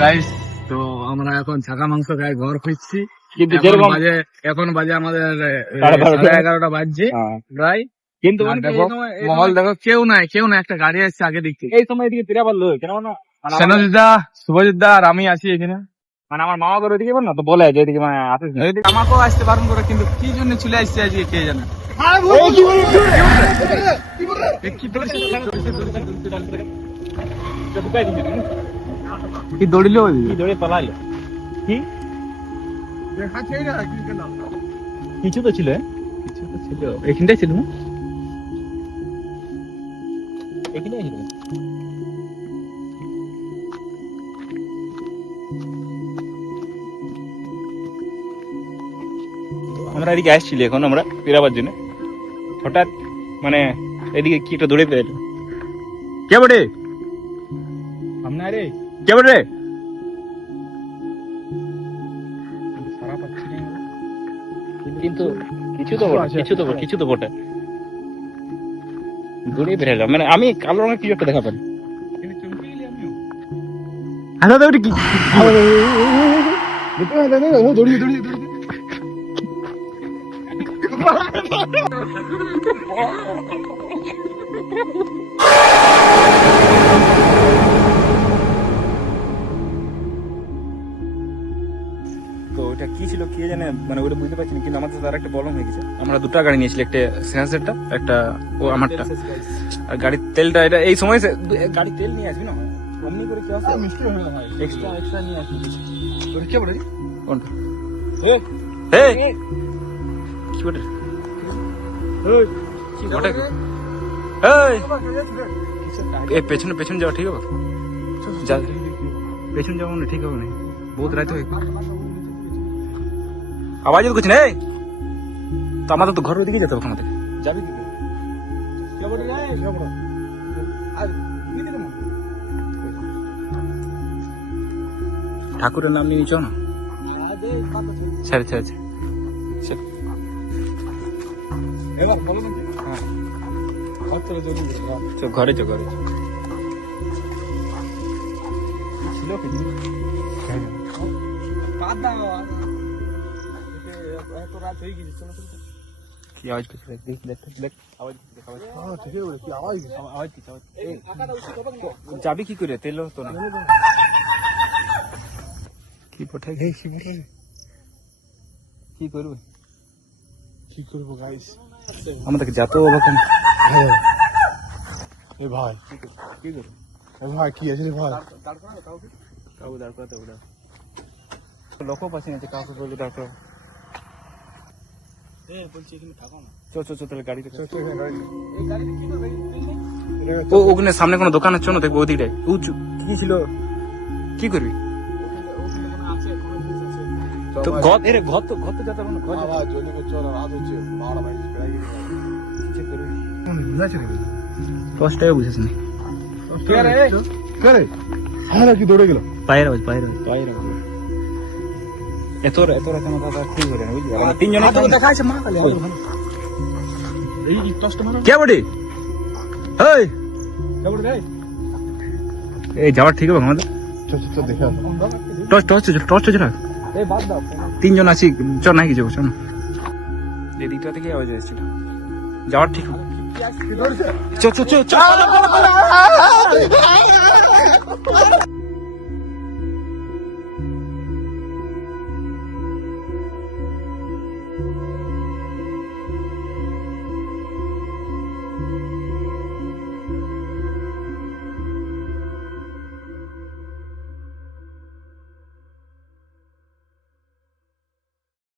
Guys, তো আমরা এখন ছাকা মাংস খাই ঘর ফিরছি, কিন্তু এখন বাজে আমাদের 11:30 বাজছে প্রায়। কিন্তু মহল দেখো, কেউ নাই একটা গাড়ি আসছে আগে দিক থেকে। এই সময় এদিকে ফিরে পারলো কেন না? সেনজিৎ দা, শুভজিৎ দা আর আমি আছি এখানে। মানে আমার মামা করে ওইদিকে না তো বলে যে এদিকে মানে আসিস না। আমাকেও আসতে বারণ করে, কিন্তু কি জন্য চলে আসছে আজকে কে জানে। কি দৌড়িলো কি দৌড়ে পালাইলো? কি কিছু তো ছিল, কিছু তো ছিল, এখানটাই ছিল না? এখানেই ছিল। আমরা এদিকে আসছিলি এখন আমরা ফেরাবার জন্য, হঠাৎ মানে এদিকে কি একটা দৌড়ে পেয়ে কে বটে সামনে আরে কে বটে সারা পাচ্ছি না, কিন্তু কিছু তো বটে দৌড়ে বের হলাম। মানে আমি কালো রঙের কিছু একটা দেখা পাই। আচ্ছা ওটা কি তো ওটা কি ছিল কে জানে, মানে ওটা বুঝতে পারছি না। কিন্তু আমাদের তার একটা প্রবলেম হয়ে গেছে। আমরা দুটো গাড়ি নিয়েছিলাম, একটা সেন্সারটা একটা ও আমারটা, আর গাড়ির তেলটা এটা এই সময় গাড়ি তেল নিয়ে আসবি না অমনি করে কি আছে মিষ্টি হয়ে না হয় এক্সট্রা নিয়ে আসবি। ওটা কি বলে কোনটা কি বলে কি বটে এই পেছনে যাওয়া ঠিক হবে? পেছনে যাওয়া না ঠিক হবে না, বহুত রাত হয়ে আওয়াজ তো কিছু নেই। তো আমাদের তো ঘরের দিকে যেতে হবে, আমাদের যাবি কি ঠাকুরের নাম নিয়ে নিচ্ছ না? ছেড়ে ঘরে ছিল কি আওয়াজ করছে? দেখ যাবি কি করে? তেল তো না কি পঠাই কি করবো গাইস? আমাদেরকে যাতে ওরকম ভাই কি করবো ভাই কি আছে ভাই? কাউ দাঁড় করাতে ওটা লোকও পাচ্ছি না, কাউকে বলবো দাঁড় করো। বলছি এখানে থাকো না, চল তাহলে গাড়িতে ওখানে সামনে কোনো দোকান আছে না, দেখবো ওদিকটাই কি ছিল, কি করবি? তো ঘর তো যেতে হবে না, কষ্টটাই বুঝেছ না কি দৌড়ে গেল পায়ের আওয়াজ এত রাতে আমার দাদা ঠিক করে না, বুঝলি? আমরা তিনজন দেখা আছে মা কালে কে বটে এই যাওয়ার ঠিক হবে আমাদের? টর্চ চলা তিনজন আছি, চল নাই কিছু চল এই দিকটা থেকে আওয়াজ এসেছিল, যাওয়ার ঠিক হবে।